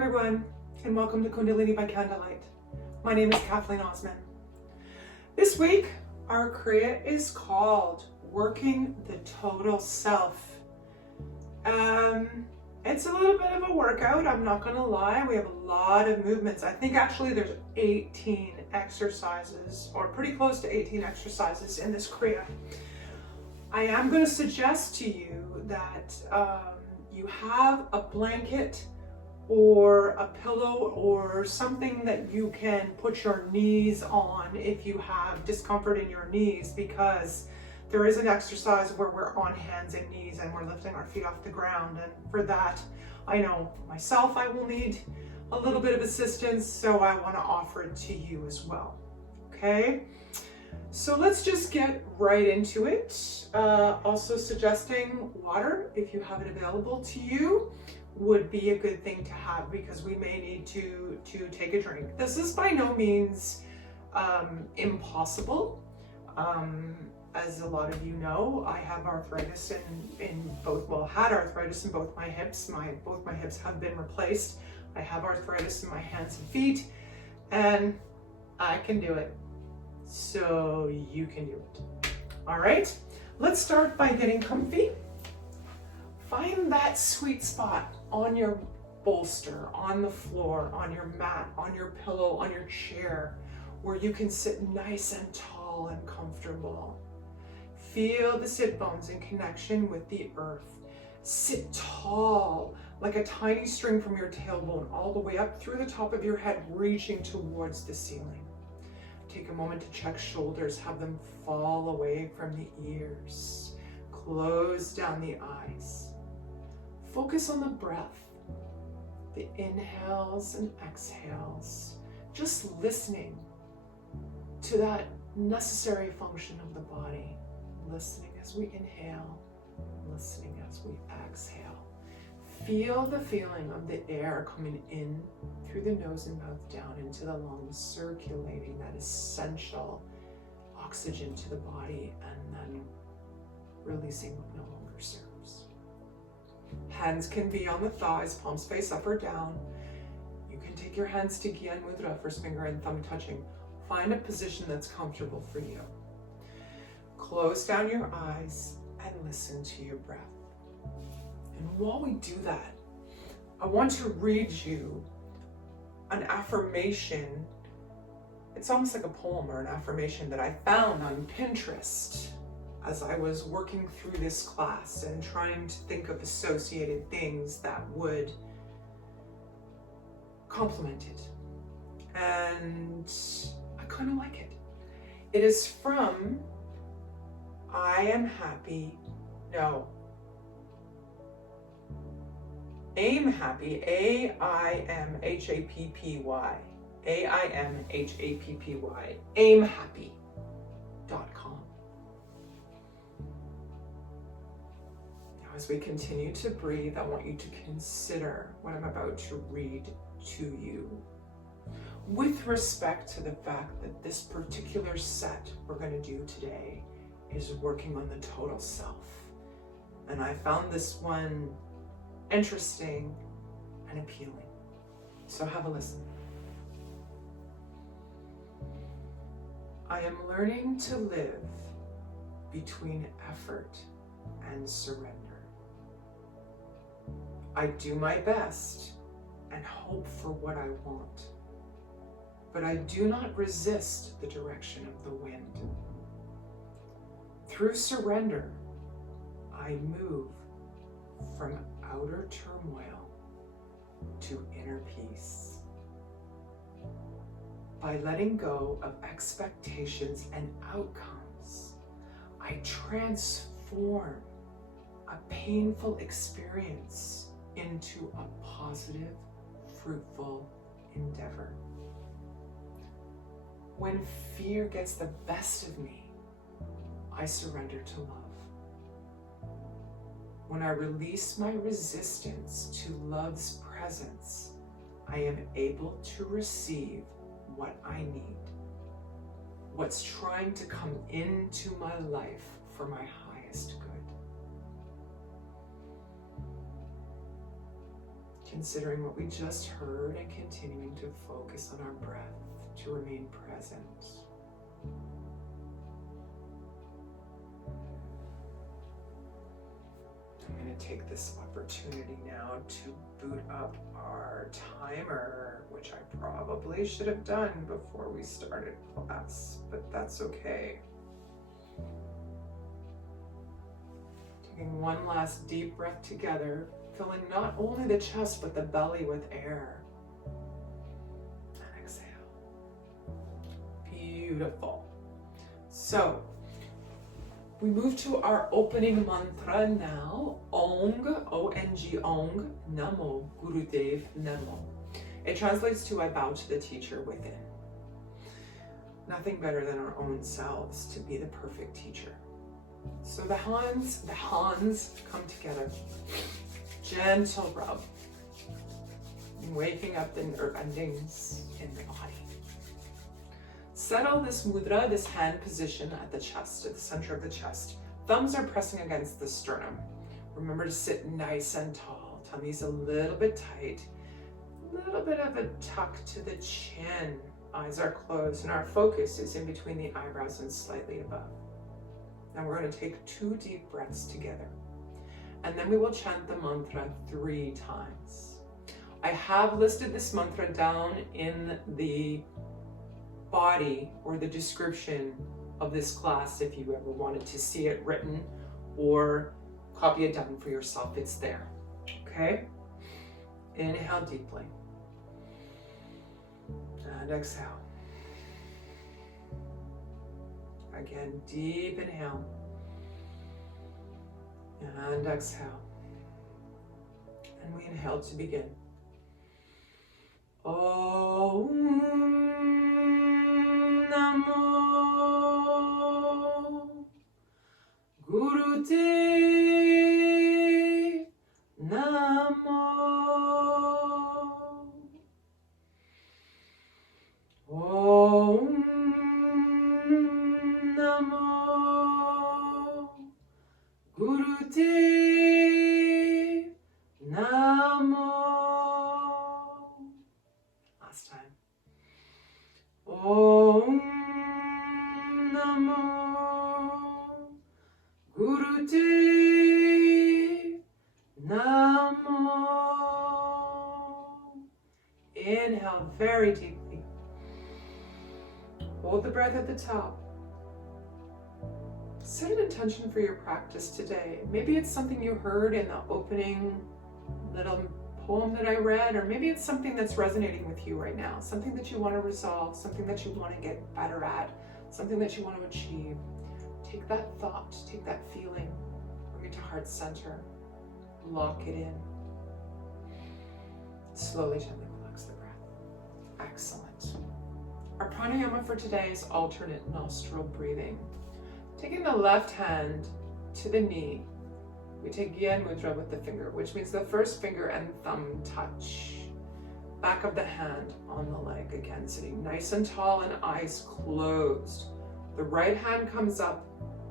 everyone, and welcome to Kundalini by Candlelight. My name is Kathleen Osmond. This week, our Kriya is called Working the Total Self. It's a little bit of a workout, I'm not gonna lie. We have a lot of movements. I think actually there's 18 exercises, or pretty close to 18 exercises in this Kriya. I am gonna suggest to you that you have a blanket or a pillow or something that you can put your knees on if you have discomfort in your knees, because there is an exercise where we're on hands and knees and we're lifting our feet off the ground. And for that, I know myself, I will need a little bit of assistance, so I want to offer it to you as well. Okay, so let's just get right into it. Also suggesting water, if you have it available to you, would be a good thing to have, because we may need to take a drink. This is by no means impossible. As a lot of you know, I have arthritis in both, well, had arthritis in both my hips. Both my hips have been replaced. I have arthritis in my hands and feet, and I can do it. So you can do it. All right, let's start by getting comfy. Find that sweet spot on your bolster, on the floor, on your mat, on your pillow, on your chair, where you can sit nice and tall and comfortable. Feel the sit bones in connection with the earth. Sit tall, like a tiny string from your tailbone, all the way up through the top of your head, reaching towards the ceiling. Take a moment to check shoulders, have them fall away from the ears. Close down the eyes. Focus on the breath, the inhales and exhales, just listening to that necessary function of the body. Listening as we inhale, listening as we exhale. Feel the feeling of the air coming in through the nose and mouth down into the lungs, circulating that essential oxygen to the body, and then releasing what no longer serves. Hands can be on the thighs, palms face up or down. You can take your hands to Gyan Mudra, first finger and thumb touching. Find a position that's comfortable for you. Close down your eyes and listen to your breath. And while we do that, I want to read you an affirmation. It's almost like a poem or an affirmation that I found on Pinterest as I was working through this class and trying to think of associated things that would complement it. And I kind of like it. It is from Aim Happy, AIMHAPPY, AIMHAPPY, aimhappy.com. Now, as we continue to breathe, I want you to consider what I'm about to read to you, with respect to the fact that this particular set we're going to do today is working on the total self. And I found this one interesting and appealing. So have a listen. I am learning to live between effort and surrender. I do my best and hope for what I want, but I do not resist the direction of the wind. Through surrender, I move from outer turmoil to inner peace. By letting go of expectations and outcomes, I transform a painful experience into a positive, fruitful endeavor. When fear gets the best of me, I surrender to love. When I release my resistance to love's presence, I am able to receive what I need, what's trying to come into my life for my highest good. considering what we just heard and continuing to focus on our breath to remain present. I'm going to take this opportunity now to boot up our timer, which I probably should have done before we started class, but that's okay. Taking one last deep breath together, filling not only the chest but the belly with air. And exhale. Beautiful. So, we move to our opening mantra now. Ong, O-N-G, Ong, Namo, Gurudev, Namo. It translates to I bow to the teacher within. Nothing better than our own selves to be the perfect teacher. So the hands come together. Gentle rub. Waking up the nerve endings in the body. Settle this mudra, this hand position at the chest, at the center of the chest. Thumbs are pressing against the sternum. Remember to sit nice and tall. Tummy's a little bit tight. A little bit of a tuck to the chin. Eyes are closed, and our focus is in between the eyebrows and slightly above. Now we're going to take 2 deep breaths together. And then we will chant the mantra 3 times. I have listed this mantra down in the body or the description of this class if you ever wanted to see it written or copy it down for yourself. It's there. Okay? Inhale deeply. And exhale. Again, deep inhale. And exhale. And we inhale to begin. Om Namo Gurudev Namo. Om Namo Gurudev Namo. Last time. Om Namo Gurudev Namo. Inhale very deeply. Hold the breath at the top. Set an intention for your practice today. Maybe it's something you heard in the opening little poem that I read, or maybe it's something that's resonating with you right now, something that you want to resolve, something that you want to get better at, something that you want to achieve. Take that thought, take that feeling, bring it to heart center, lock it in. Slowly, gently relax the breath. Excellent. Our pranayama for today is alternate nostril breathing. Taking the left hand to the knee, we take Gyan Mudra with the finger, which means the first finger and thumb touch. Back of the hand on the leg, again, sitting nice and tall and eyes closed. The right hand comes up,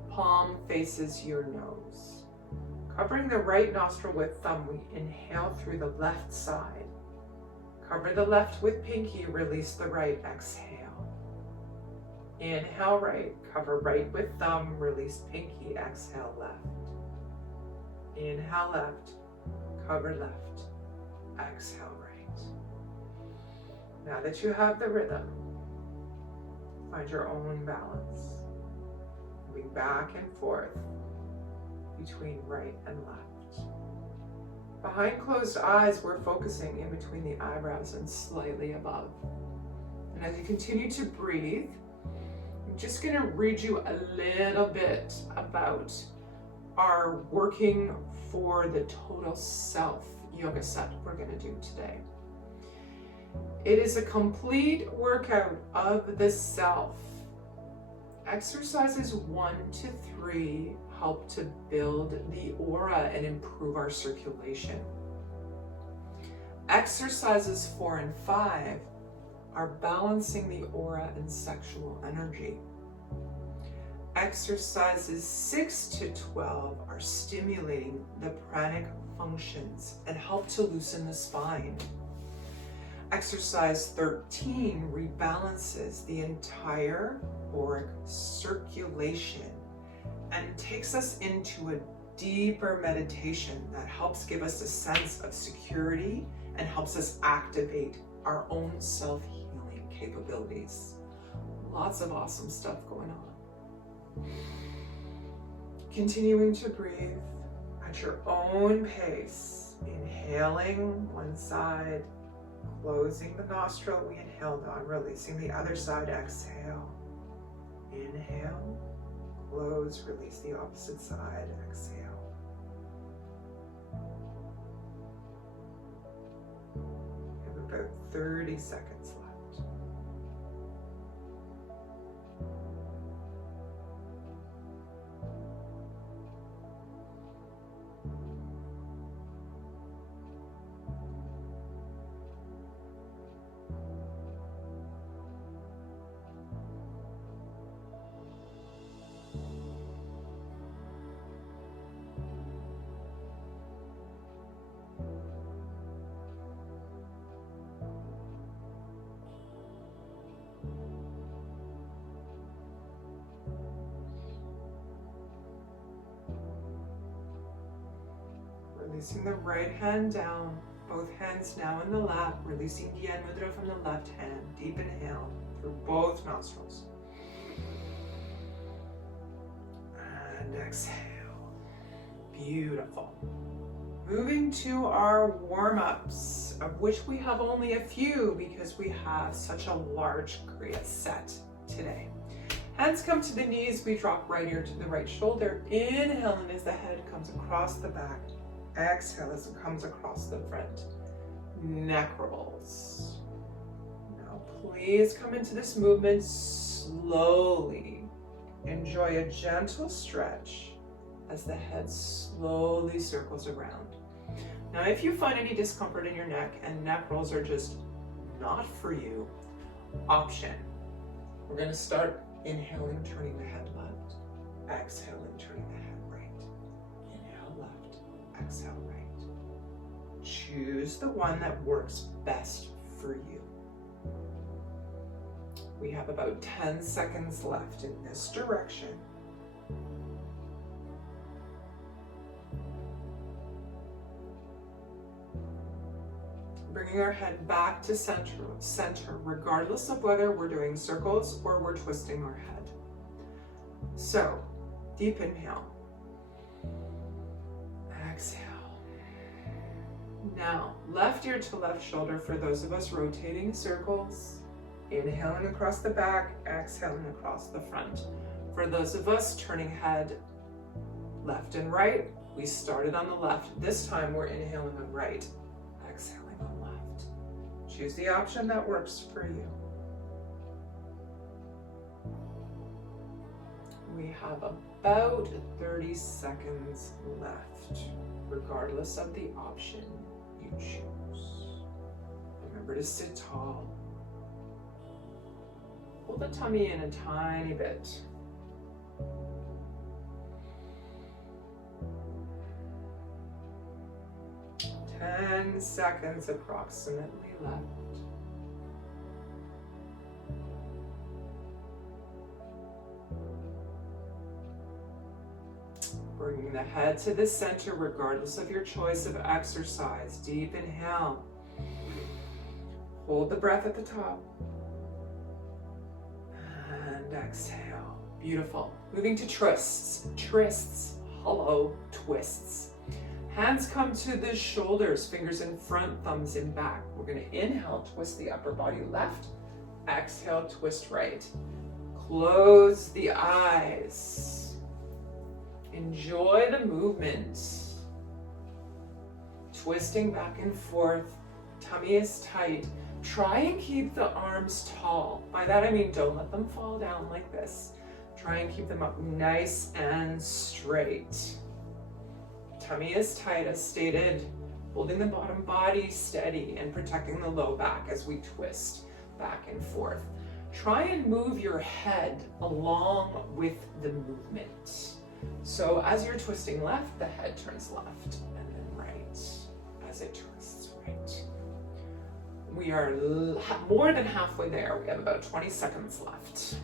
palm faces your nose. Covering the right nostril with thumb, we inhale through the left side. Cover the left with pinky, release the right, exhale. Inhale right, cover right with thumb, release pinky, exhale left. Inhale left, cover left, exhale right. Now that you have the rhythm, find your own balance. Moving back and forth between right and left. Behind closed eyes, we're focusing in between the eyebrows and slightly above. And as you continue to breathe, I'm just going to read you a little bit about our working for the total self yoga set we're going to do today. It is a complete workout of the self. Exercises 1 to 3 help to build the aura and improve our circulation. Exercises 4 and 5 are balancing the aura and sexual energy. exercises 6 to 12 are stimulating the pranic functions and help to loosen the spine. Exercise 13 rebalances the entire auric circulation and takes us into a deeper meditation that helps give us a sense of security and helps us activate our own self-healing capabilities. Lots of awesome stuff going on. Continuing to breathe at your own pace, inhaling one side, closing the nostril we inhaled on, releasing the other side, exhale. Inhale, close, release the opposite side, exhale. We have about 30 seconds left. Releasing the right hand down, both hands now in the lap, releasing Gyan Mudra from the left hand. Deep inhale through both nostrils. And exhale. Beautiful. Moving to our warm-ups, of which we have only a few because we have such a large Kriya set today. Hands come to the knees, we drop right ear to the right shoulder. Inhale, and as the head comes across the back. Exhale as it comes across the front. Neck rolls. Now please come into this movement slowly. Enjoy a gentle stretch as the head slowly circles around. Now if you find any discomfort in your neck and neck rolls are just not for you, option. We're going to start inhaling, turning the head left. Exhaling, turning the head right. Inhale left. Exhale right. Choose the one that works best for you. We have about 10 seconds left in this direction. Bringing our head back to center, regardless of whether we're doing circles or we're twisting our head. So, deep inhale. Exhale. Now, left ear to left shoulder for those of us rotating circles. Inhaling across the back, exhaling across the front. For those of us turning head left and right, we started on the left. This time we're inhaling on right, exhaling on left. Choose the option that works for you. We have about 30 seconds left, regardless of the option you choose. Remember to sit tall. Pull the tummy in a tiny bit. Ten seconds approximately left. Bringing the head to the center regardless of your choice of exercise. Deep inhale. Hold the breath at the top. And exhale. Beautiful. Moving to twists. Twists. Hello. Twists. Hands come to the shoulders, fingers in front, thumbs in back. We're going to inhale, twist the upper body left. Exhale, twist right. Close the eyes. Enjoy the movement. Twisting back and forth. Tummy is tight. Try and keep the arms tall. By that I mean don't let them fall down like this. Try and keep them up nice and straight. Tummy is tight as stated, holding the bottom body steady and protecting the low back as we twist back and forth. try and move your head along with the movement. So as you're twisting left, the head turns left, and then right as it twists right. We are more than halfway there. We have about 20 seconds left.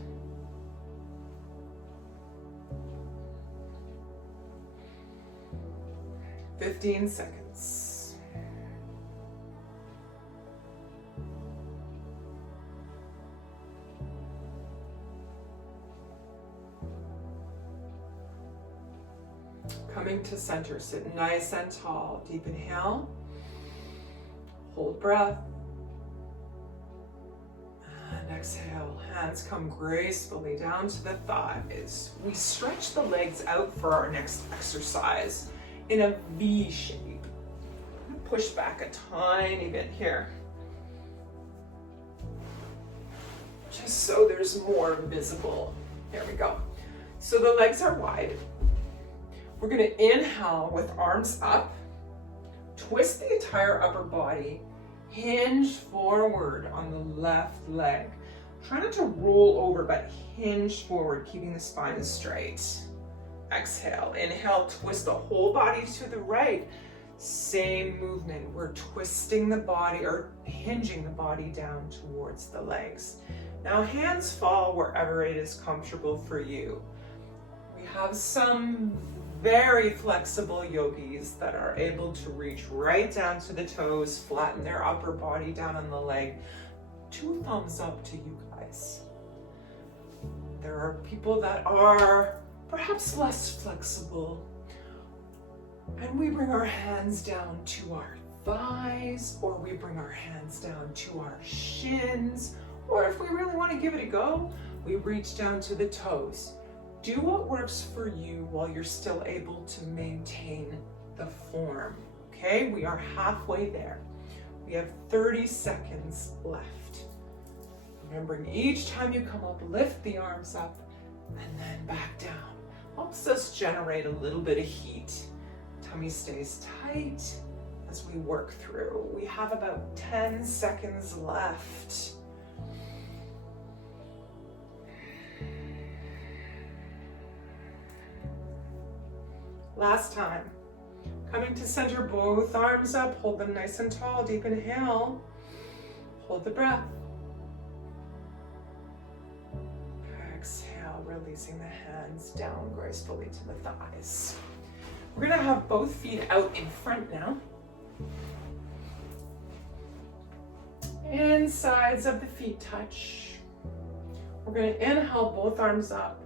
"15 seconds. Coming to center, sit nice and tall. Deep inhale. Hold breath. And exhale. Hands come gracefully down to the thighs. We stretch the legs out for our next exercise in a V shape. Push back a tiny bit here, just so there's more visible. There we go. So the legs are wide. We're going to inhale with arms up, twist the entire upper body, hinge forward on the left leg. Try not to roll over, but hinge forward, keeping the spine straight. Exhale, inhale, twist the whole body to the right. Same movement, we're twisting the body or hinging the body down towards the legs. Now hands fall wherever it is comfortable for you. We have some very flexible yogis that are able to reach right down to the toes, flatten their upper body down on the leg. 2 thumbs up to you guys. There are people that are perhaps less flexible, and we bring our hands down to our thighs, or we bring our hands down to our shins, or if we really want to give it a go, we reach down to the toes. Do what works for you while you're still able to maintain the form, okay? We are halfway there. We have 30 seconds left. Remembering each time you come up, lift the arms up and then back down. Helps us generate a little bit of heat. Tummy stays tight as we work through. We have about 10 seconds left. Last time. Coming to center, both arms up, hold them nice and tall, deep inhale. Hold the breath. Exhale, releasing the hands down gracefully to the thighs. We're gonna have both feet out in front now. Insides of the feet touch. We're gonna inhale, both arms up.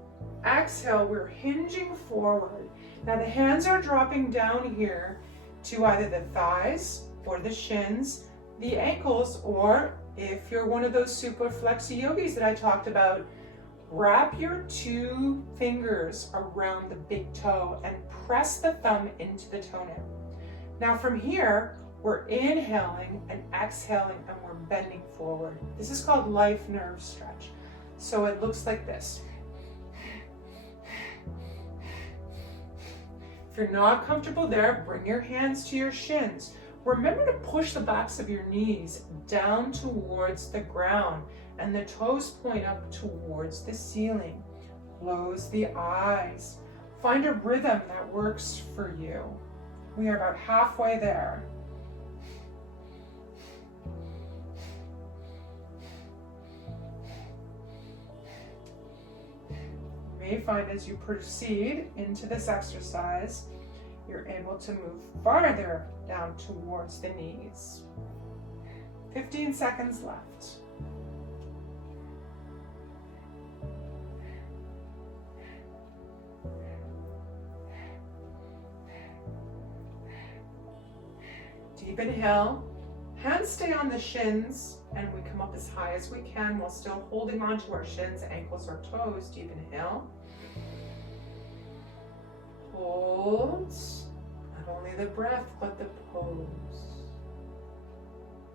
Exhale, we're hinging forward. Now the hands are dropping down here to either the thighs or the shins, the ankles, or if you're one of those super flexi yogis that I talked about, wrap your 2 fingers around the big toe and press the thumb into the toenail. Now from here, we're inhaling and exhaling and we're bending forward. This is called life nerve stretch. So it looks like this. If you're not comfortable there, bring your hands to your shins. Remember to push the backs of your knees down towards the ground and the toes point up towards the ceiling. Close the eyes. Find a rhythm that works for you. We are about halfway there. You may find as you proceed into this exercise, you're able to move farther down towards the knees. 15 seconds left. Deep inhale, hands stay on the shins, and we come up as high as we can while still holding on to our shins, ankles, or toes. Deep inhale. Hold, not only the breath, but the pose.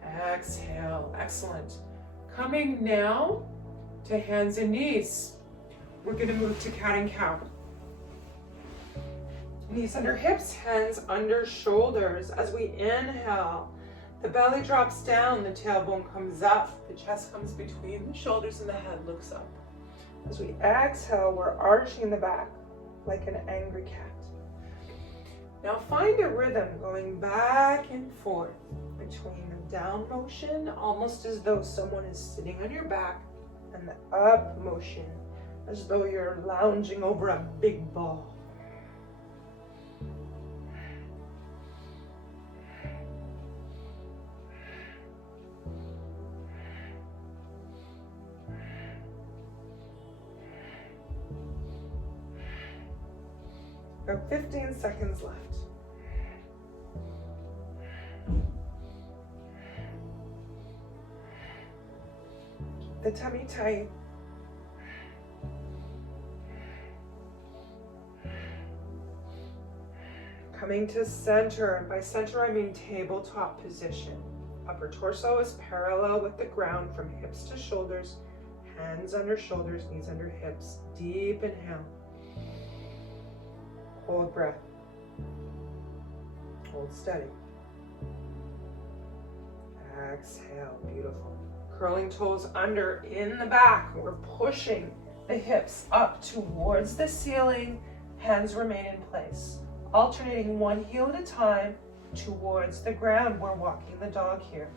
Exhale, excellent. Coming now to hands and knees. We're gonna move to cat and cow. Knees under hips, hands under shoulders. As we inhale, The belly drops down, the tailbone comes up, the chest comes between the shoulders, and the head looks up. As we exhale, we're arching the back like an angry cat. Now find a rhythm going back and forth between the down motion, almost as though someone is sitting on your back, and the up motion, as though you're lounging over a big ball. About 15 seconds left. Keep the tummy tight. Coming to center, and by center I mean tabletop position. Upper torso is parallel with the ground from hips to shoulders, hands under shoulders, knees under hips. Deep inhale. Hold breath. Hold steady. Exhale, beautiful. Curling toes under in the back. We're pushing the hips up towards the ceiling. Hands remain in place. Alternating one heel at a time towards the ground. We're walking the dog here.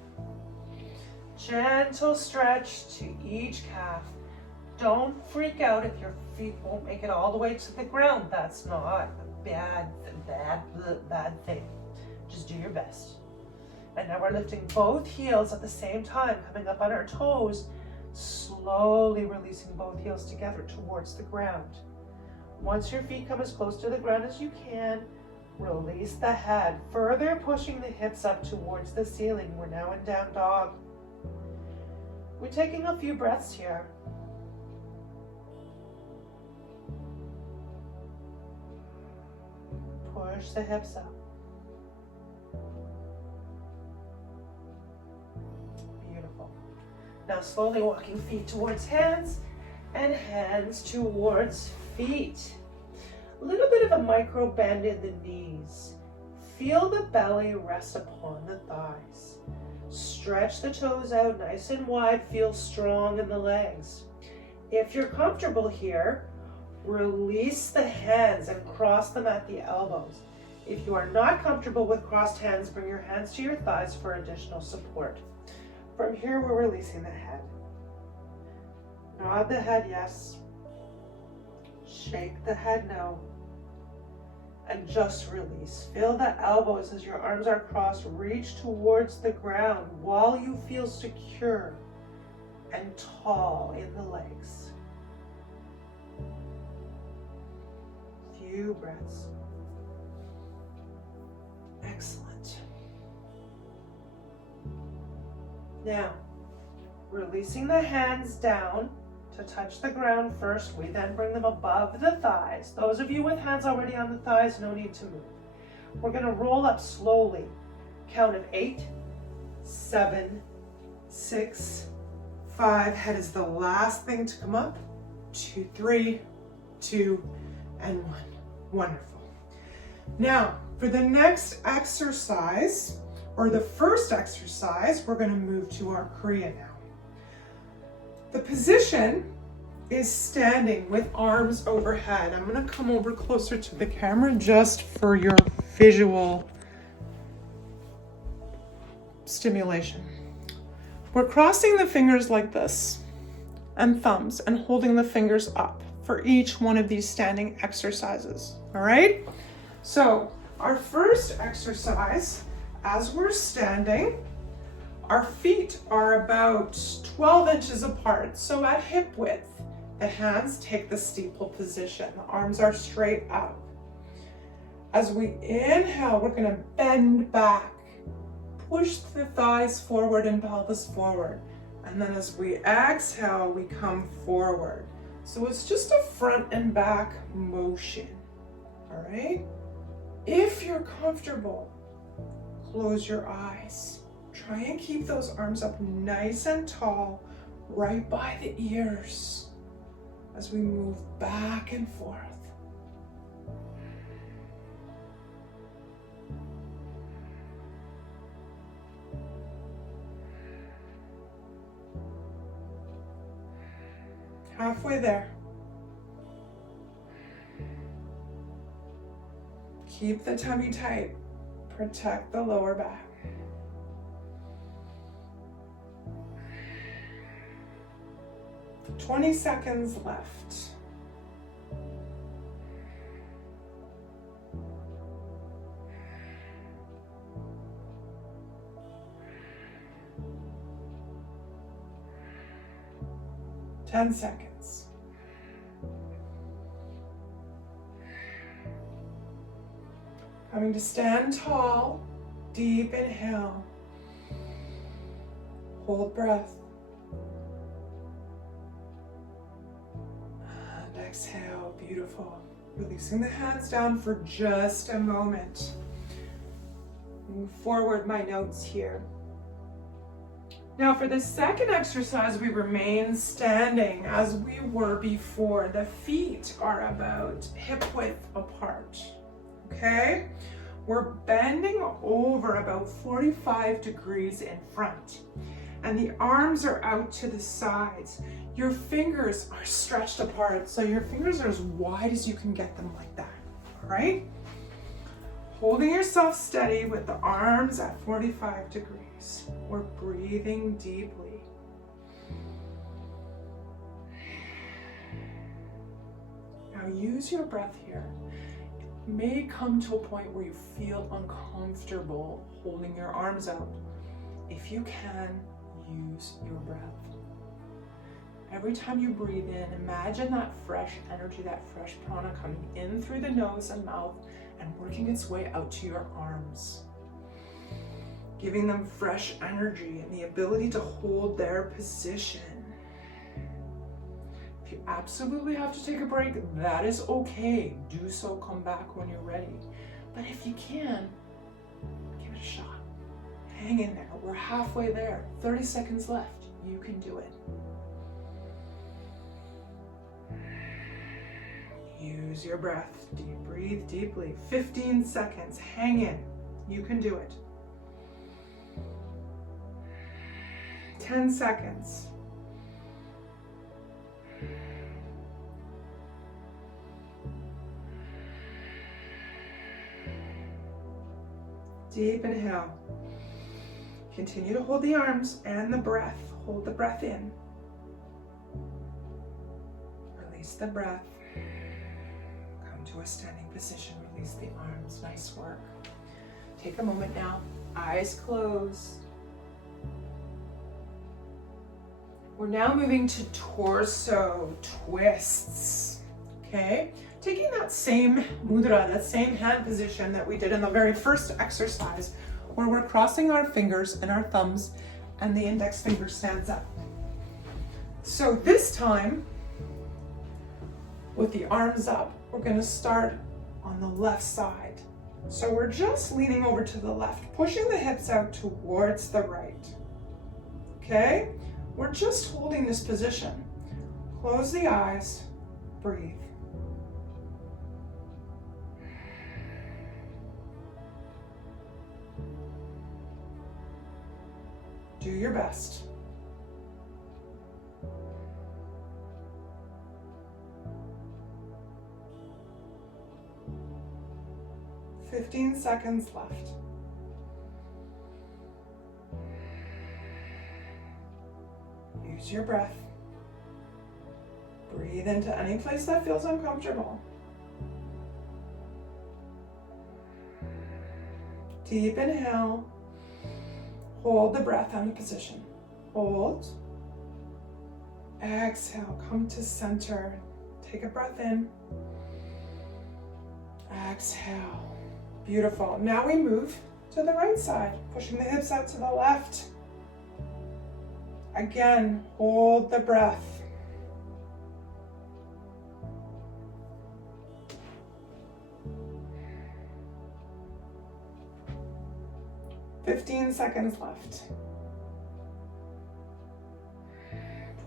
Gentle stretch to each calf. Don't freak out if your feet won't make it all the way to the ground. That's not a bad thing. Just do your best. And now we're lifting both heels at the same time, coming up on our toes, slowly releasing both heels together towards the ground. Once your feet come as close to the ground as you can, release the head, further pushing the hips up towards the ceiling. We're now in down dog. We're taking a few breaths here. Push the hips up. Beautiful. Now slowly walking feet towards hands and hands towards feet. A little bit of a micro bend in the knees. Feel the belly rest upon the thighs. Stretch the toes out nice and wide. Feel strong in the legs. If you're comfortable here, release the hands and cross them at the elbows. If you are not comfortable with crossed hands, bring your hands to your thighs for additional support. From here, we're releasing the head. Nod the head, yes. Shake the head, no. And just release. Feel the elbows as your arms are crossed. Reach towards the ground while you feel secure and tall in the legs. Few breaths. Excellent. Now, releasing the hands down to touch the ground first. We then bring them above the thighs. Those of you with hands already on the thighs, no need to move. We're going to roll up slowly. Count of 8, 7, 6, 5. Head is the last thing to come up. 2, 3, 2, and 1. Wonderful. Now, for the next exercise, or the first exercise, we're going to move to our Kriya now. The position is standing with arms overhead. I'm going to come over closer to the camera just for your visual stimulation. We're crossing the fingers like this and thumbs and holding the fingers up for each one of these standing exercises. All right? So our first exercise, as we're standing, our feet are about 12 inches apart, so at hip width. The hands take the steeple position. The arms are straight up. As we inhale, we're going to bend back. Push the thighs forward and pelvis forward. And then as we exhale, we come forward. So it's just a front and back motion. All right? If you're comfortable, close your eyes. Try and keep those arms up nice and tall, right by the ears, as we move back and forth. Halfway there. Keep the tummy tight. Protect the lower back. "20 seconds left. "10 seconds. Coming to stand tall, deep inhale. Hold breath. And exhale, beautiful. Releasing the hands down for just a moment. Move forward my notes here. Now for the second exercise, we remain standing as we were before. The feet are about hip width apart, okay? We're bending over about 45 degrees in front, and the arms are out to the sides. Your fingers are stretched apart, so your fingers are as wide as you can get them like that, all right? Holding yourself steady with the arms at 45 degrees. We're breathing deeply. Now use your breath here. It may come to a point where you feel uncomfortable holding your arms out. If you can, use your breath. Every time you breathe in, imagine that fresh energy, that fresh prana coming in through the nose and mouth and working its way out to your arms, giving them fresh energy and the ability to hold their position. If you absolutely have to take a break, that is okay. Do so, come back when you're ready. But if you can, give it a shot. Hang in there. We're halfway there. 30 seconds left. You can do it. Use your breath. Breathe deeply. 15 seconds. Hang in. You can do it. 10 seconds. Deep inhale. Continue to hold the arms and the breath. Hold the breath in. Release the breath. Come to a standing position. Release the arms. Nice work. Take a moment now. Eyes closed. We're now moving to torso twists. Okay? Taking that same mudra, that same hand position that we did in the very first exercise, where we're crossing our fingers and our thumbs and the index finger stands up. So this time, with the arms up, we're going to start on the left side. So we're just leaning over to the left, pushing the hips out towards the right. Okay? We're just holding this position. Close the eyes, breathe. Do your best. "15 seconds left. Use your breath. Breathe into any place that feels uncomfortable. Deep inhale. Hold the breath on the position. Hold. Exhale, come to center. Take a breath in. Exhale. Beautiful. Now we move to the right side, pushing the hips out to the left. Again, hold the breath. "15 seconds left.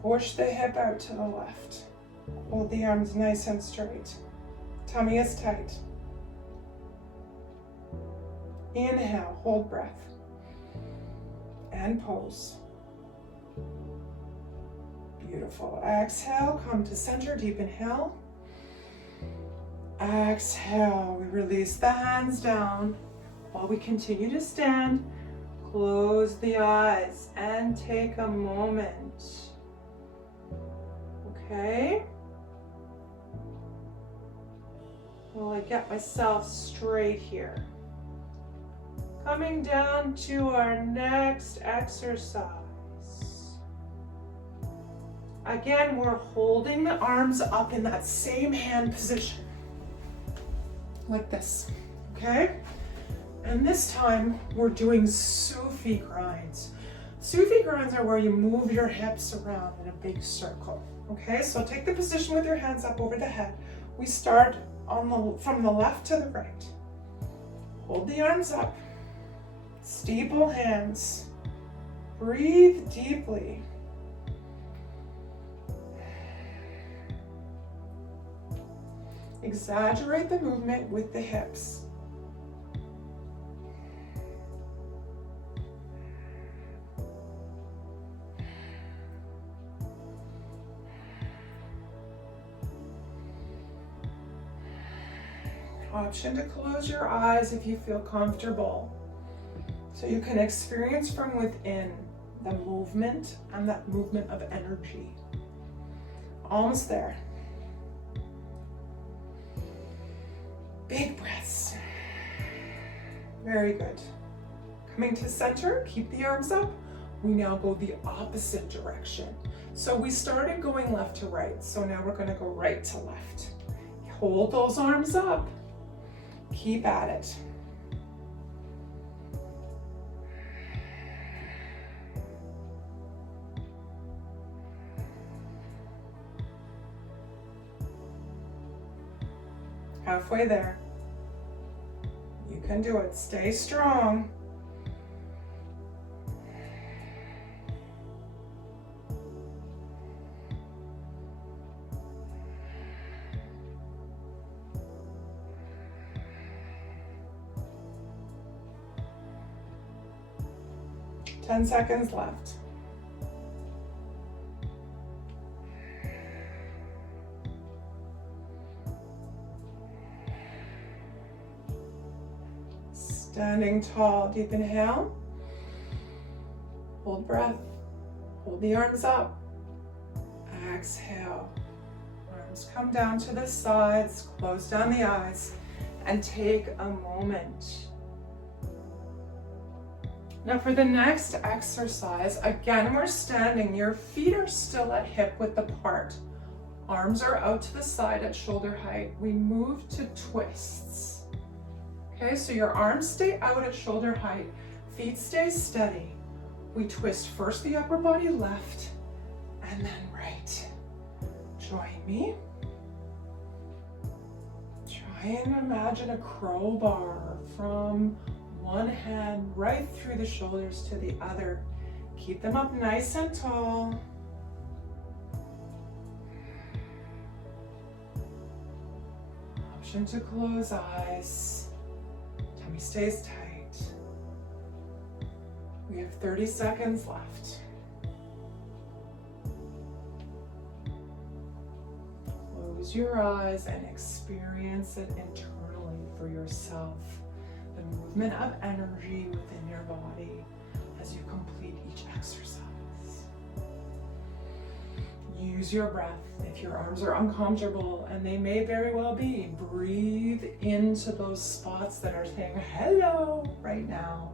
Push the hip out to the left. Hold the arms nice and straight. Tummy is tight. Inhale, hold breath. And pose. Beautiful. Exhale, come to center, deep inhale. Exhale, we release the hands down while we continue to stand. Close the eyes and take a moment. Okay? While I get myself straight here. Coming down to our next exercise. Again, we're holding the arms up in that same hand position. Like this, okay? And this time, we're doing Sufi grinds. Sufi grinds are where you move your hips around in a big circle, okay? So take the position with your hands up over the head. We start from the left to the right. Hold the arms up. Steeple hands. Breathe deeply. Exaggerate the movement with the hips. Option to close your eyes if you feel comfortable, so you can experience from within the movement and that movement of energy. Almost there. Big breaths. Very good. Coming to center, keep the arms up. We now go the opposite direction. So we started going left to right, so now we're going to go right to left. Hold those arms up. Keep at it. Halfway there. You can do it. Stay strong. Ten seconds left. Standing tall, deep inhale. Hold breath. Hold the arms up. Exhale. Arms come down to the sides. Close down the eyes and take a moment. Now for the next exercise, again, we're standing. Your feet are still at hip width apart. Arms are out to the side at shoulder height. We move to twists. Okay, so your arms stay out at shoulder height. Feet stay steady. We twist first the upper body left and then right. Join me. Try and imagine a crowbar from one hand right through the shoulders to the other. Keep them up nice and tall. Option to close eyes. Tummy stays tight. We have 30 seconds left. Close your eyes and experience it internally for yourself. The movement of energy within your body as you complete each exercise. Use your breath. If your arms are uncomfortable, and they may very well be, breathe into those spots that are saying hello right now.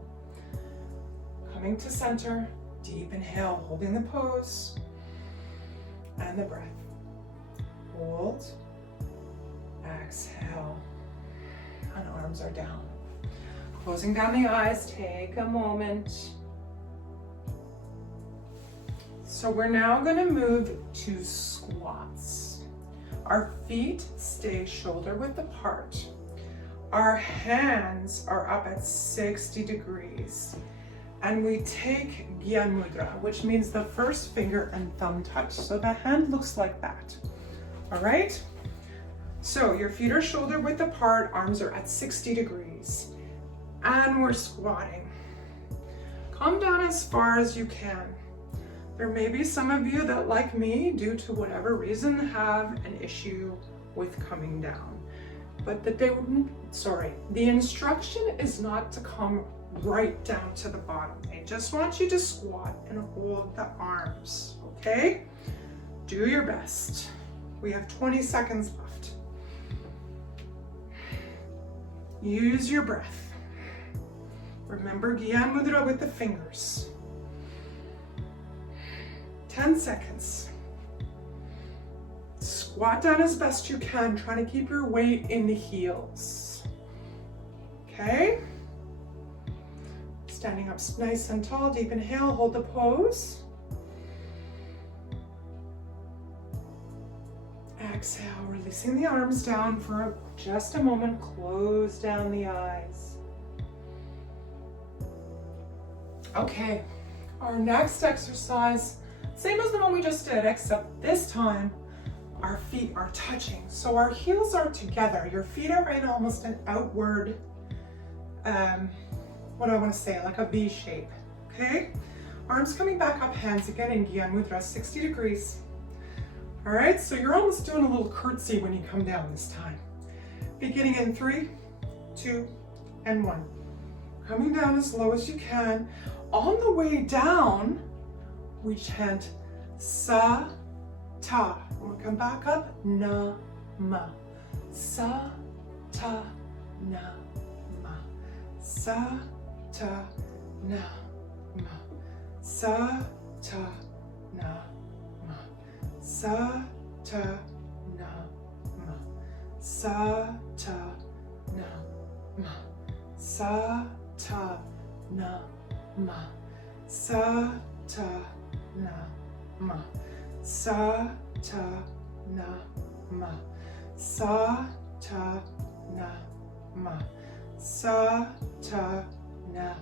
Coming to center, deep inhale, holding the pose and the breath. Hold, exhale, and arms are down. Closing down the eyes, take a moment. So we're now going to move to squats. Our feet stay shoulder width apart. Our hands are up at 60 degrees. And we take Gyan Mudra, which means the first finger and thumb touch. So the hand looks like that. All right? So your feet are shoulder width apart, arms are at 60 degrees. And we're squatting. Come down as far as you can. There may be some of you that, like me, due to whatever reason, have an issue with coming down. But the instruction is not to come right down to the bottom. They just want you to squat and hold the arms, okay? Do your best. We have 20 seconds left. Use your breath. Remember Gyan Mudra with the fingers. 10 seconds. Squat down as best you can, trying to keep your weight in the heels. Okay? Standing up nice and tall, deep inhale, hold the pose. Exhale, releasing the arms down for just a moment. Close down the eyes. Okay, our next exercise, same as the one we just did, except this time our feet are touching. So our heels are together. Your feet are in almost an outward, what do I want to say, like a V shape, okay? Arms coming back up, hands again in Gyan Mudra, 60 degrees. All right, so you're almost doing a little curtsy when you come down this time. Beginning in 3, 2, and 1. Coming down as low as you can. On the way down, we chant sa, ta. When we come back up, na, ma. Sa, ta, na, ma. Sa, ta, na, ma. Sa, ta, na, ma. Sa, ta, na, ma. Sa, ta, na, ma. Sa, ta, na, ma. Sa, ta, na, ma. Sa, ta, na, ma. Sa, ta, na, ma. Sa, ta, na,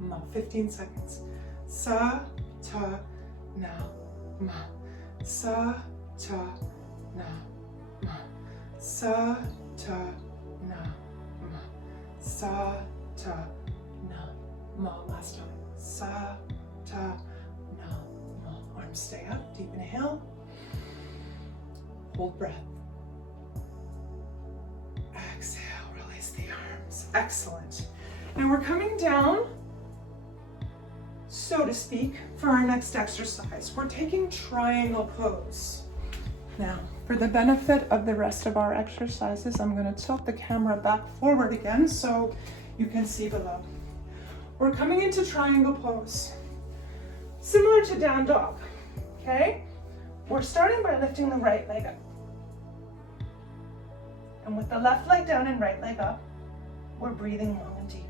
ma. 15 seconds. Sa, ta, na, ma. Sa, ta, na, ma. Sa, ta, na, ma. Sa, ta, na, ma. Last time. Sa, ta, na, ma. Arms stay up. Deep inhale. Hold breath. Exhale. Release the arms. Excellent. Now we're coming down, so to speak, for our next exercise. We're taking triangle pose. Now, for the benefit of the rest of our exercises, I'm going to tilt the camera back forward again so you can see below. We're coming into triangle pose, similar to down dog, okay? We're starting by lifting the right leg up. And with the left leg down and right leg up, we're breathing long and deep.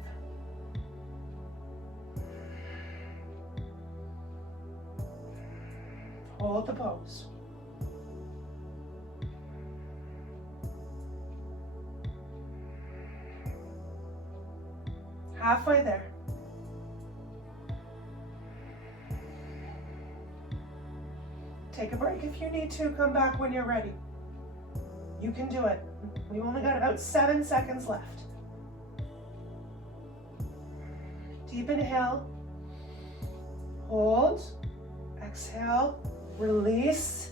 Hold the pose. Halfway there. Take a break if you need to. Come back when you're ready. You can do it. We've only got about 7 seconds left. Deep inhale. Hold. Exhale. Release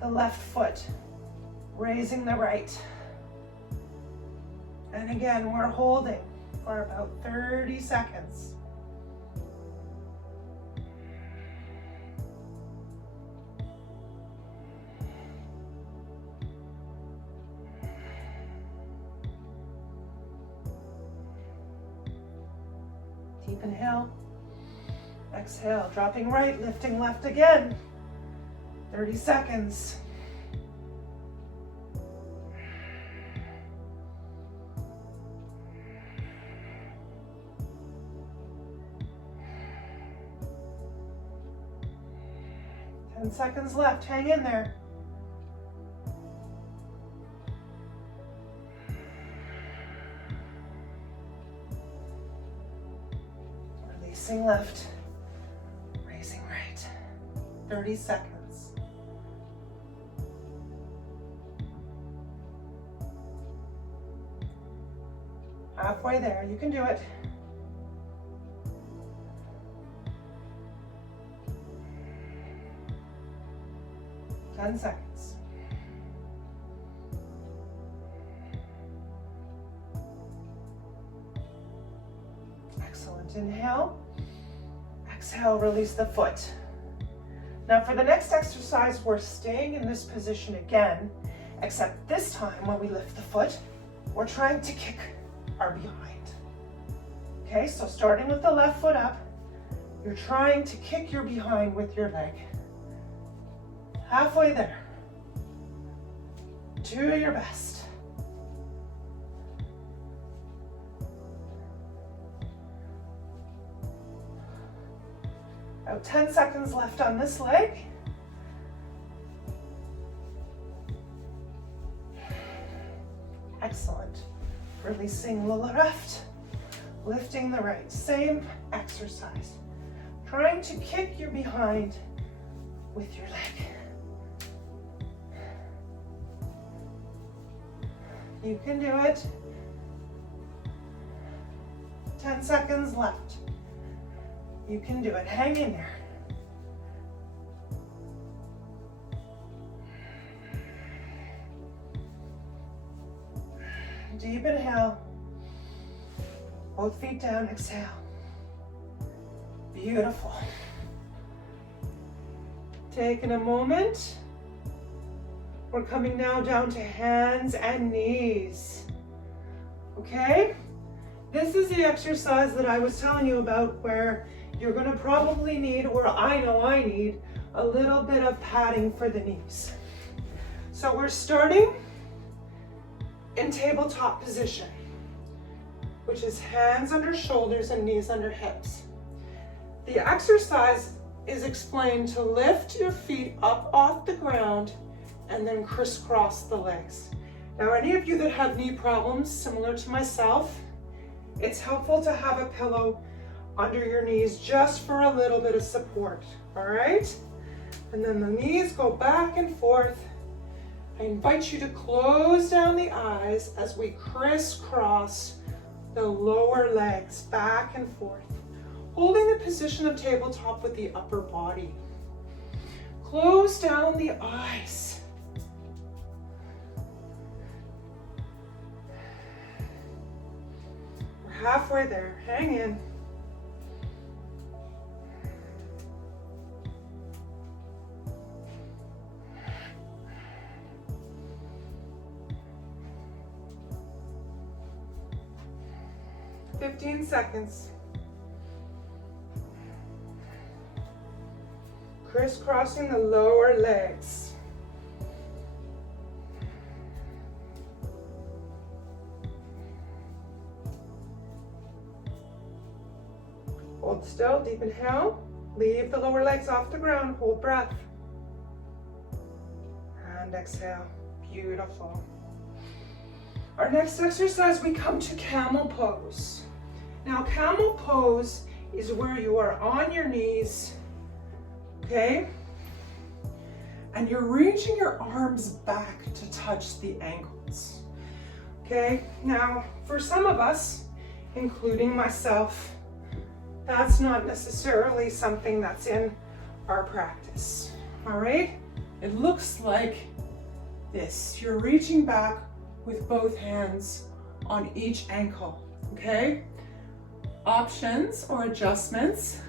the left foot. Raising the right. And again, we're holding for about 30 seconds. Deep inhale. Exhale, dropping right, lifting left again. 30 seconds. Seconds left, hang in there. Releasing left, raising right. 30 seconds. Halfway there, you can do it. 10 seconds. Excellent. Inhale. Exhale, release the foot. Now for the next exercise, we're staying in this position again, except this time when we lift the foot, we're trying to kick our behind. Okay, so starting with the left foot up, you're trying to kick your behind with your leg. Halfway there. Do your best. About 10 seconds left on this leg. Excellent. Releasing the left, lifting the right. Same exercise. Trying to kick your behind with your leg. You can do it. 10 seconds left. You can do it. Hang in there. Deep inhale. Both feet down. Exhale. Beautiful. Taking a moment. We're coming now down to hands and knees. Okay? This is the exercise that I was telling you about where you're going to probably need, or I know I need, a little bit of padding for the knees. So we're starting in tabletop position, which is hands under shoulders and knees under hips. The exercise is explained to lift your feet up off the ground and then crisscross the legs. Now, any of you that have knee problems, similar to myself, it's helpful to have a pillow under your knees just for a little bit of support, all right? And then the knees go back and forth. I invite you to close down the eyes as we crisscross the lower legs back and forth, holding the position of tabletop with the upper body. Close down the eyes. We're halfway there. Hang in. "15 seconds. Crisscrossing the lower legs. Hold still, deep inhale. Leave the lower legs off the ground, hold breath. And exhale, beautiful. Our next exercise, we come to camel pose. Now, camel pose is where you are on your knees, okay? And you're reaching your arms back to touch the ankles, okay? Now, for some of us, including myself, that's not necessarily something that's in our practice, all right? It looks like this. You're reaching back with both hands on each ankle, okay? Options or adjustments.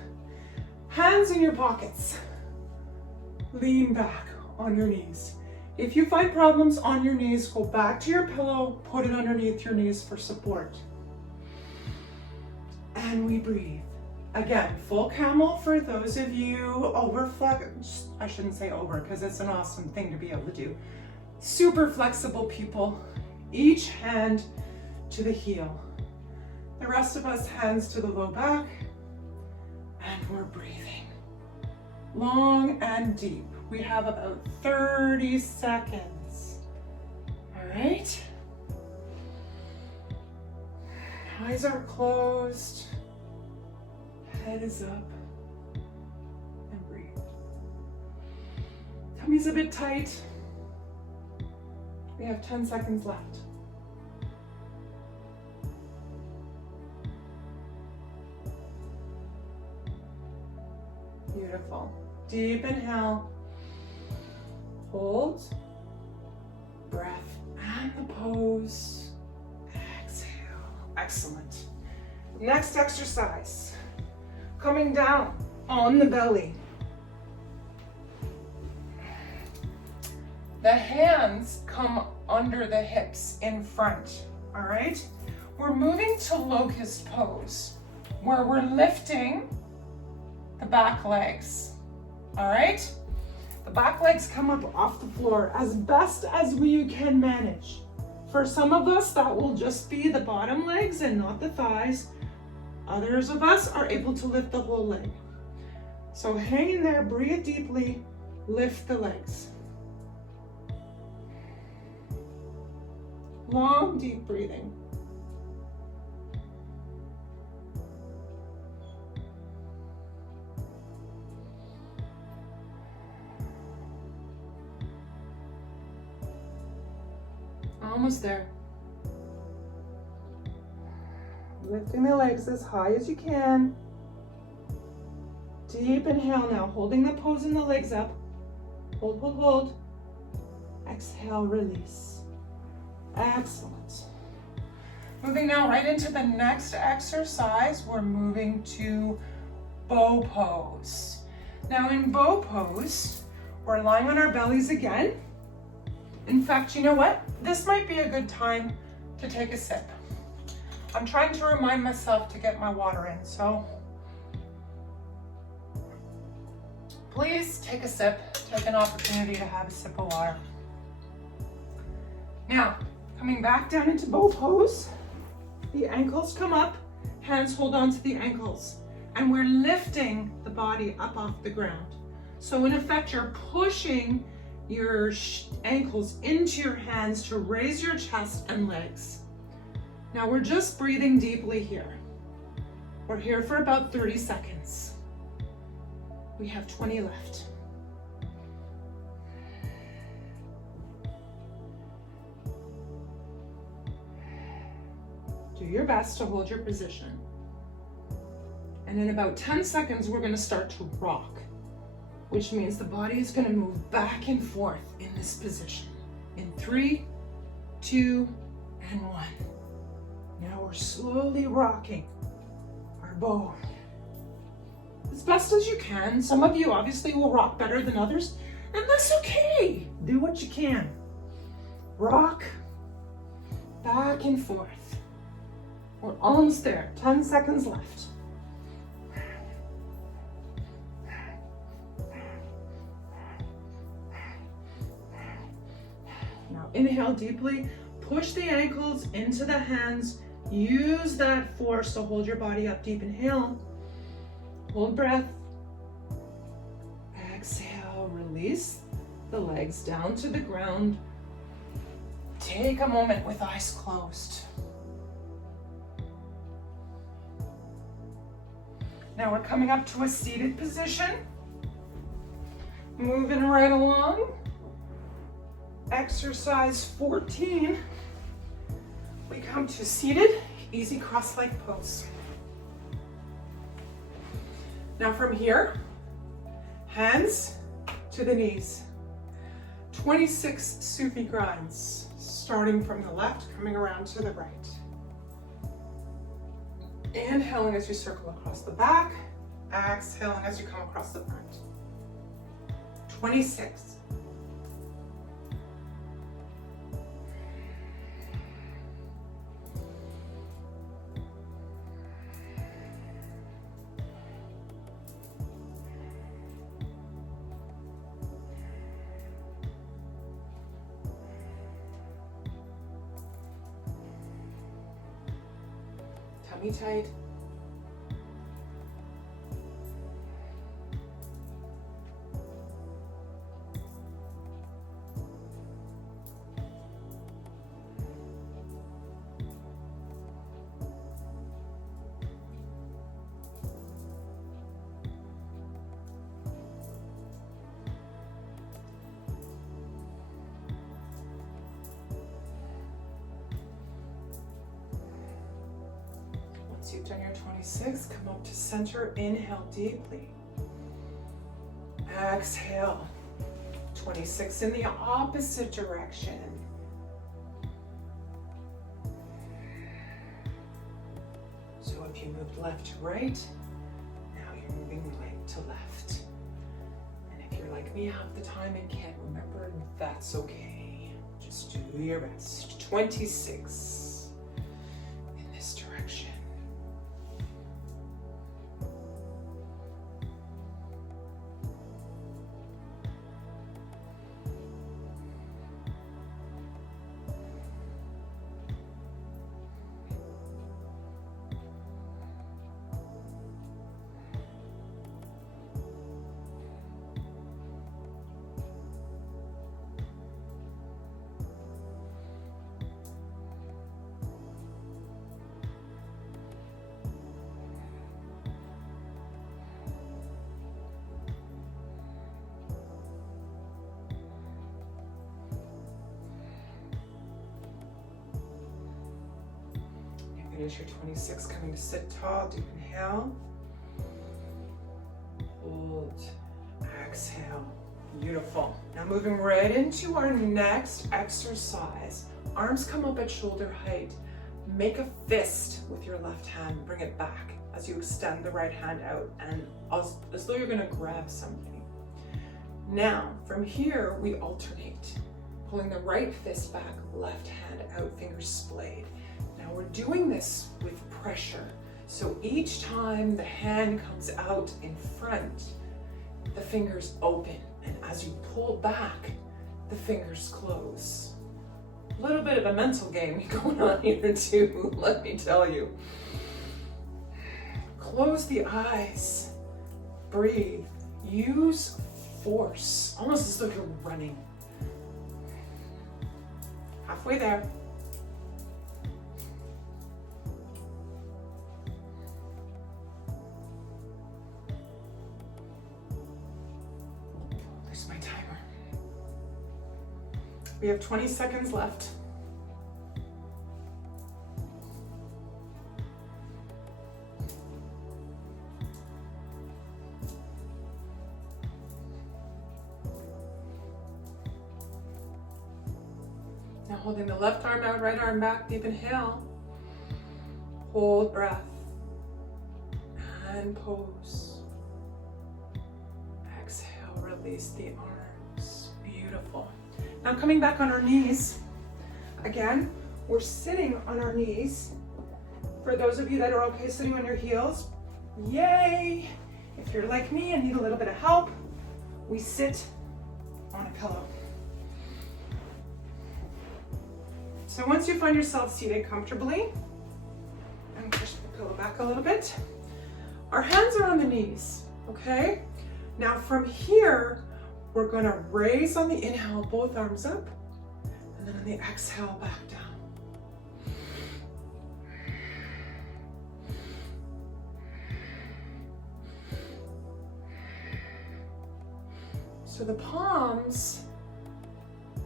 Hands in your pockets. Lean back on your knees. If you find problems on your knees, go back to your pillow, put it underneath your knees for support. And we breathe. Again, full camel for those of you I shouldn't say over because it's an awesome thing to be able to do. Super flexible people, each hand to the heel. The rest of us, hands to the low back, and we're breathing. Long and deep. We have about 30 seconds. All right. Eyes are closed. Head is up. And breathe. Tummy's a bit tight. We have 10 seconds left. Beautiful. Deep inhale. Hold. Breath and the pose. Exhale. Excellent. Next exercise. Coming down on the belly. The hands come under the hips in front, all right? We're moving to locust pose, where we're lifting the back legs, all right? The back legs come up off the floor as best as we can manage. For some of us, that will just be the bottom legs and not the thighs. Others of us are able to lift the whole leg. So hang in there, breathe deeply, lift the legs. Long, deep breathing. Almost there. Lifting the legs as high as you can. Deep inhale now, holding the pose and the legs up. Hold, hold, hold. Exhale, release. Excellent. Moving now right into the next exercise, we're moving to bow pose. Now in bow pose, we're lying on our bellies again. In fact, you know what? This might be a good time to take a sip. I'm trying to remind myself to get my water in, so please take a sip, take an opportunity to have a sip of water. Now, coming back down into bow pose, the ankles come up, hands hold on to the ankles, and we're lifting the body up off the ground. So in effect, you're pushing your ankles into your hands to raise your chest and legs. Now we're just breathing deeply here. We're here for about 30 seconds. We have 20 left. Do your best to hold your position. And in about 10 seconds, we're going to start to rock, which means the body is going to move back and forth in this position. In 3, 2, and 1. Now we're slowly rocking our bow as best as you can. Some of you obviously will rock better than others, and that's okay. Do what you can. Rock back and forth. We're almost there. 10 seconds left. Now inhale deeply. Push the ankles into the hands. Use that force to hold your body up. Deep inhale. Hold breath. Exhale. Release the legs down to the ground. Take a moment with eyes closed. Now we're coming up to a seated position. Moving right along. Exercise 14. We come to seated, easy cross-leg pose. Now from here, hands to the knees. 26 Sufi grinds, starting from the left, coming around to the right. Inhaling as you circle across the back, exhaling as you come across the front. 26. Tummy tight. Once you've done your 26, come up to center, inhale deeply. Exhale. 26 in the opposite direction. So if you moved left to right, now you're moving right to left. And if you're like me half the time and can't remember, that's okay. Just do your best. 26 in this direction. Finish your 26, coming to sit tall, deep inhale. Hold, exhale. Beautiful. Now moving right into our next exercise. Arms come up at shoulder height. Make a fist with your left hand. Bring it back as you extend the right hand out and as though you're gonna grab something. Now, from here, we alternate. Pulling the right fist back, left hand out, fingers splayed. Now we're doing this with pressure. So each time the hand comes out in front, the fingers open. And as you pull back, the fingers close. A little bit of a mental game going on here too, let me tell you. Close the eyes, breathe, use force, almost as though you're running. Halfway there. There's my timer. We have 20 seconds left. Now holding the left arm out, right arm back, deep inhale. Hold breath and pose. Exhale, release the arms. Beautiful. Now coming back on our knees. Again, we're sitting on our knees. For those of you that are okay sitting on your heels, yay! If you're like me and need a little bit of help, we sit on a pillow. So once you find yourself seated comfortably, and push the pillow back a little bit, our hands are on the knees, okay? Now from here, we're gonna raise on the inhale, both arms up, and then on the exhale, back down. So the palms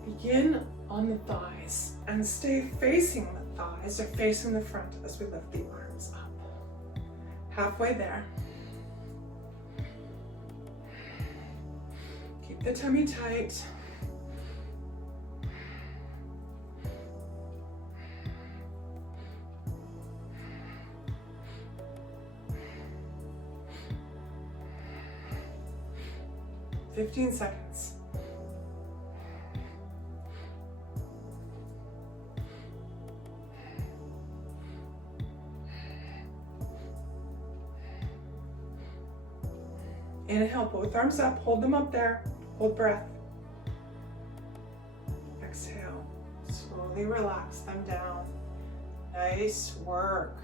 begin on the thighs and stay facing the thighs or facing the front as we lift the arms up. Halfway there. Keep the tummy tight. "15 seconds. Inhale, both arms up, hold them up there, hold breath. Exhale, slowly relax them down. Nice work.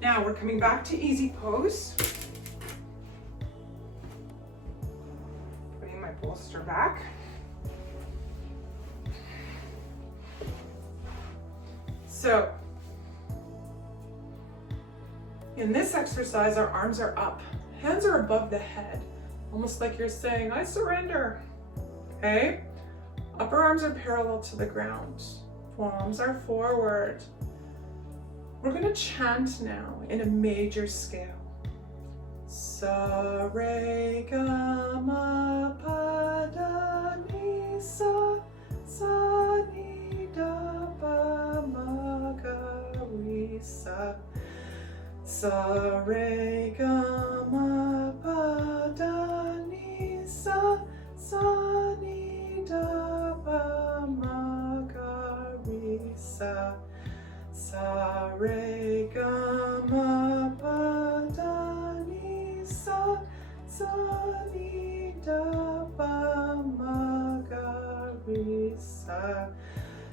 Now we're coming back to easy pose. Putting my bolster back. So, in this exercise, our arms are up. Hands are above the head, almost like you're saying, I surrender, okay? Upper arms are parallel to the ground. Palms are forward. We're gonna chant now in a major scale. Sa, re, ga, ma, pa, da, sa, sa, ni, da, pa, ma, ga, re, sa. Sa, re, ga, ma, pa, da, ni, sa, sa, ni, da, pa, ma, ga, re, sa. Sa, re, ga, ma, pa, da, ni, sa, sa, ni, da, pa, ma, ga, re, sa.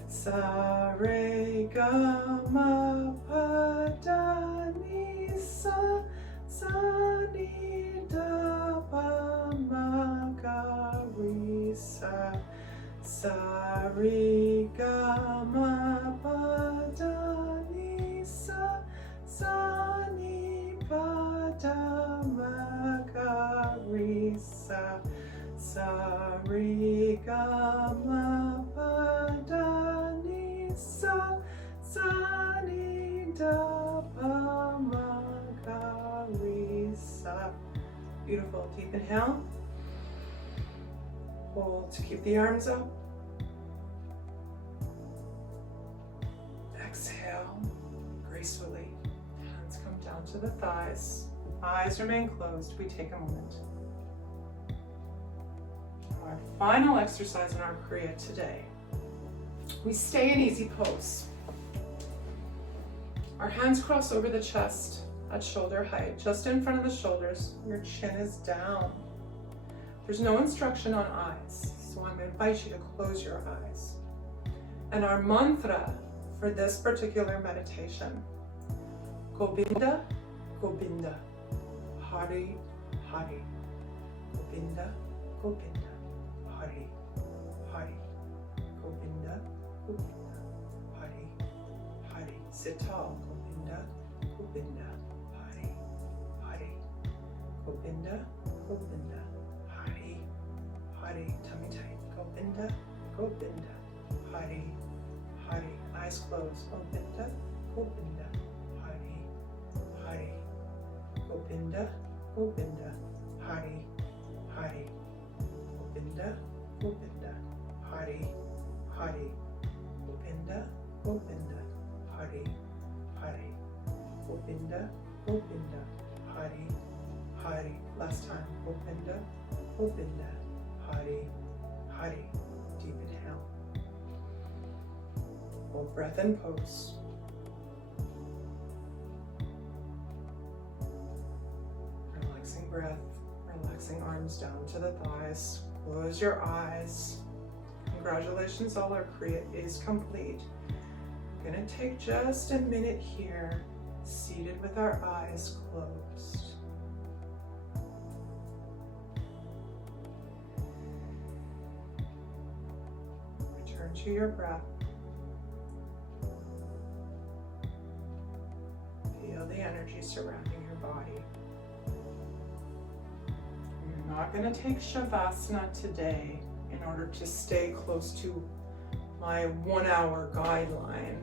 Sa, re, ga, ma, pa, da, ni, sa, sa, ni, da, pa, ma, ga, re, sa. Sa, re, ga, ma, pa, da, ni, sa, sa, ni, pa, da, ma, ga, re, sa. Sa, re, ga, ma, pa, da, ni, sa, sa, ni, da, pa, ma, ga, re, sa. Beautiful. Deep inhale. Hold to keep the arms up. Exhale gracefully. Hands come down to the thighs. Eyes remain closed. We take a moment. Our final exercise in our Kriya today. We stay in easy pose. Our hands cross over the chest at shoulder height, just in front of the shoulders. Your chin is down. There's no instruction on eyes, so I'm going to invite you to close your eyes. And our mantra for this particular meditation, Govinda, Govinda, Hari, Hari, Govinda, Govinda, Hari, Hari, Govinda, Govinda, Hari, Hari. Sit tall, Govinda, Govinda, Hari, Hari, Govinda, Govinda, Hari, Hari. Tummy tight, Govinda, Govinda, Hari, Hari. Eyes closed, Govinda, Govinda, Hari, Hari, Govinda, Govinda, Hari, Hari, Govinda, Govinda, Hari, Hari, Govinda, Govinda, Hari, Hari, Govinda, Govinda, Hari, Hari. Last time, Govinda, Govinda, Hari, Hari. Deep inhale. Hold breath and pose. Relaxing breath, relaxing arms down to the thighs. Close your eyes. Congratulations, all our Kriya is complete. We're gonna take just a minute here, seated with our eyes closed. Return to your breath. Feel the energy surrounding your body. We're not going to take Shavasana today in order to stay close to my 1 hour guideline.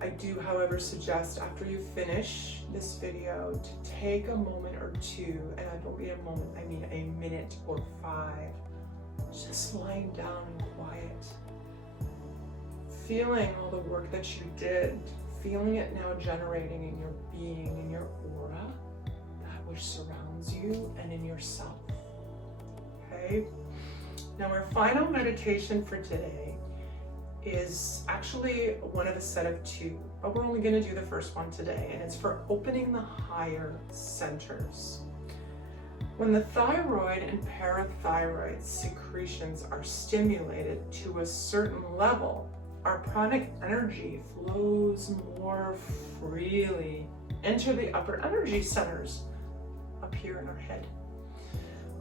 I do, however, suggest after you finish this video to take a moment or two, and I don't mean a moment, I mean a minute or 5, just lying down and quiet, feeling all the work that you did, feeling it now generating in your being, in your aura, that which surrounds you and in yourself. Okay? Now our final meditation for today is actually one of a set of 2, but we're only going to do the first one today, and it's for opening the higher centers. When the thyroid and parathyroid secretions are stimulated to a certain level, our pranic energy flows more freely into the upper energy centers up here in our head.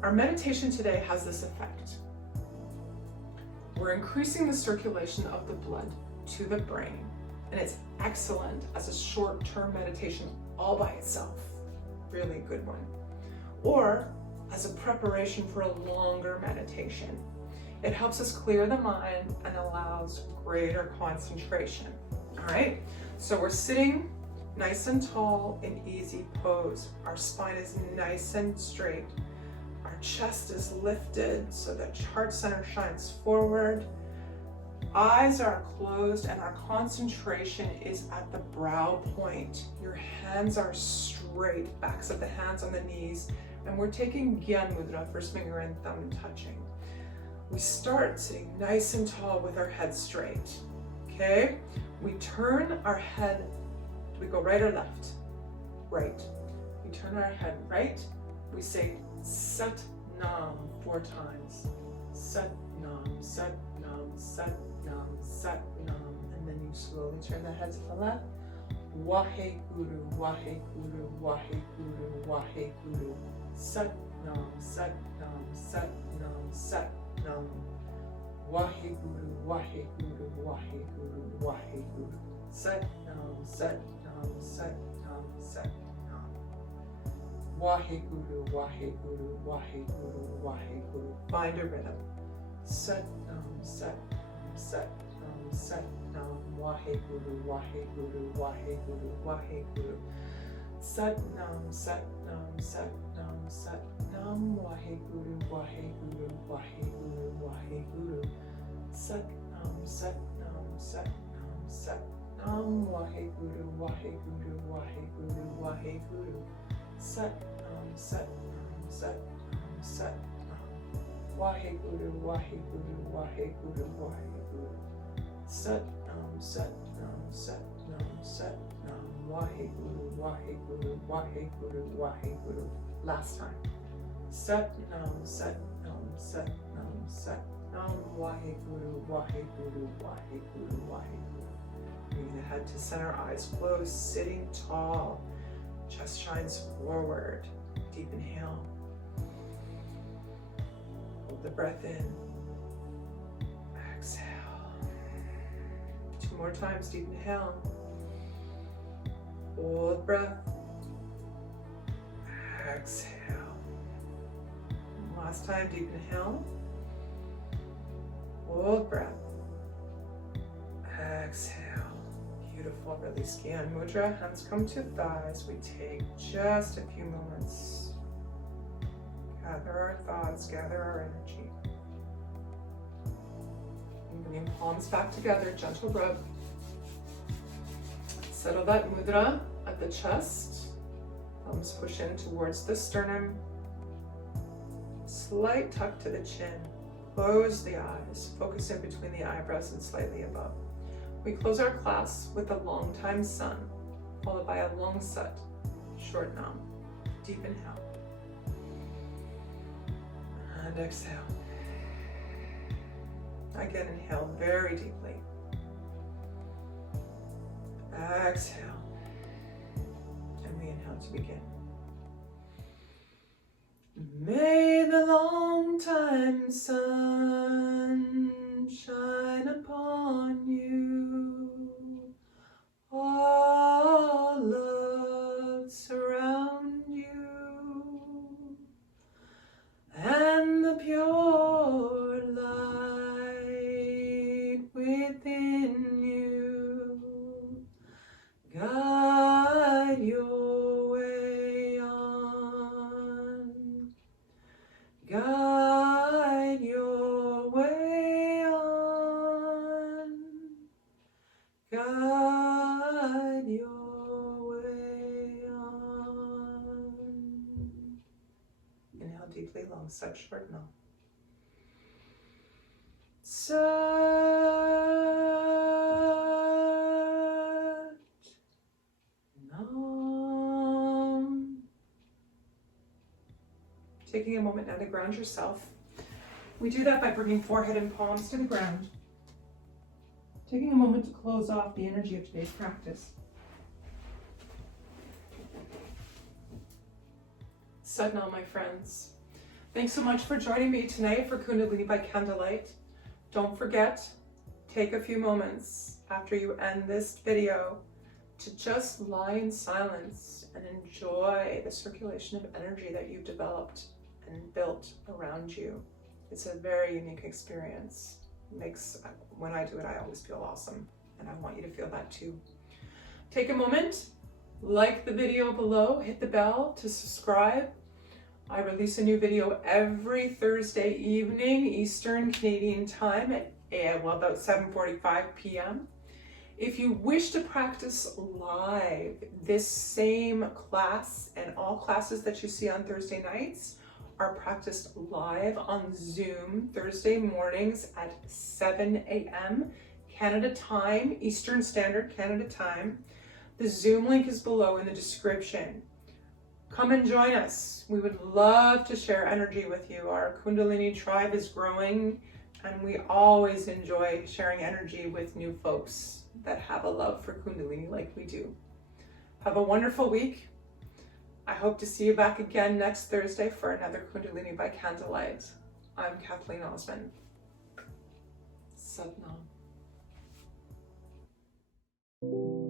Our meditation today has this effect. We're increasing the circulation of the blood to the brain, and it's excellent as a short-term meditation all by itself. Really good one. Or as a preparation for a longer meditation. It helps us clear the mind and allows greater concentration. All right, so we're sitting nice and tall in easy pose. Our spine is nice and straight. Our chest is lifted so that heart center shines forward. Eyes are closed and our concentration is at the brow point. Your hands are straight, backs of the hands on the knees, and we're taking Gyan Mudra, first finger and thumb touching. We start sitting nice and tall with our head straight, okay? We turn our head, do we go right or left? Right. We turn our head right, we say Sat Nam 4 times. Sat Nam, Sat Nam, Sat Nam, Sat Nam, and then you slowly turn the head to the left. Wahe Guru, Wahe Guru, Wahe Guru, Wahe Guru. Sat Nam, Sat Nam, Sat Nam, Sat Nam. Wahe Guru, Wahe Guru, Wahe Guru, Wahe Guru. Sat Nam, Sat Nam, Sat Nam, Sat Nam. Wahe Guru, Wahe Guru, Wahe Guru, Wahe Guru. Find a rhythm. Sat Nam, Sat Nam, Sat Nam, Sat Nam. Wahe Guru, Wahe Guru, Wahe Guru, Wahe Guru. Sat Nam, Sat Nam, Sat Nam, Sat Nam. Wahe Guru, Wahe Guru, Wahe Guru, Wahe Guru. Sat Nam, Sat Nam, Sat Nam, Sat Nam. Wahe Guru, Wahe Guru, Wahe Guru, Wahe Guru. Sat Nam, Sat Nam, Sat Nam, Sat Nam. Wahe Guru, Wahe Guru, Wahe Guru, Wahe Guru. Sat Nam, Sat Nam, Sat Nam, Sat Nam. Wahe Guru, Wahe Guru, Wahe Guru, Wahe Guru. Last time. Sat Nam, Sat Nam, Sat Nam, Sat Nam. Wahe Guru, Wahe Guru, Wahe Guru, Wahe Guru. Bringing the head to center, eyes closed, sitting tall. Chest shines forward. Deep inhale. Hold the breath in. Exhale. 2 more times. Deep inhale. Hold breath. Exhale. Last time. Deep inhale. Hold breath. Exhale. Beautiful. Release Gyan Mudra. Hands come to thighs. We take just a few moments. Gather our thoughts, gather our energy. And bringing palms back together, gentle rub. Settle that mudra at the chest. Thumbs push in towards the sternum. Slight tuck to the chin. Close the eyes. Focus in between the eyebrows and slightly above. We close our class with a long time sun, followed by a long sat, short nam. Deep inhale. And exhale. Again, inhale very deeply. Exhale. And we inhale to begin. May the long time sun shine upon you. All love surround you. And the pure light within you guide your way on. Guide your way on. Guide your way on. Inhale deeply, long sat, short nam. Sat nam. Taking a moment now to ground yourself. We do that by bringing forehead and palms to the ground. Taking a moment to close off the energy of today's practice. Sadhana, my friends. Thanks so much for joining me tonight for Kundalini by Candlelight. Don't forget, take a few moments after you end this video to just lie in silence and enjoy the circulation of energy that you've developed and built around you. It's a very unique experience. When I do it, I always feel awesome, and I want you to feel that too. Take a moment, like the video below, hit the bell to subscribe. I release a new video every Thursday evening, Eastern Canadian time at about 7:45 p.m. If you wish to practice live, this same class and all classes that you see on Thursday nights are practiced live on Zoom Thursday mornings at 7 a.m. Canada time, Eastern Standard Canada time. The Zoom link is below in the description. Come and join us. We would love to share energy with you. Our Kundalini tribe is growing, and we always enjoy sharing energy with new folks that have a love for Kundalini like we do. Have a wonderful week. I hope to see you back again next Thursday for another Kundalini by Candlelight. I'm Kathleen Osmond. Sat Nam.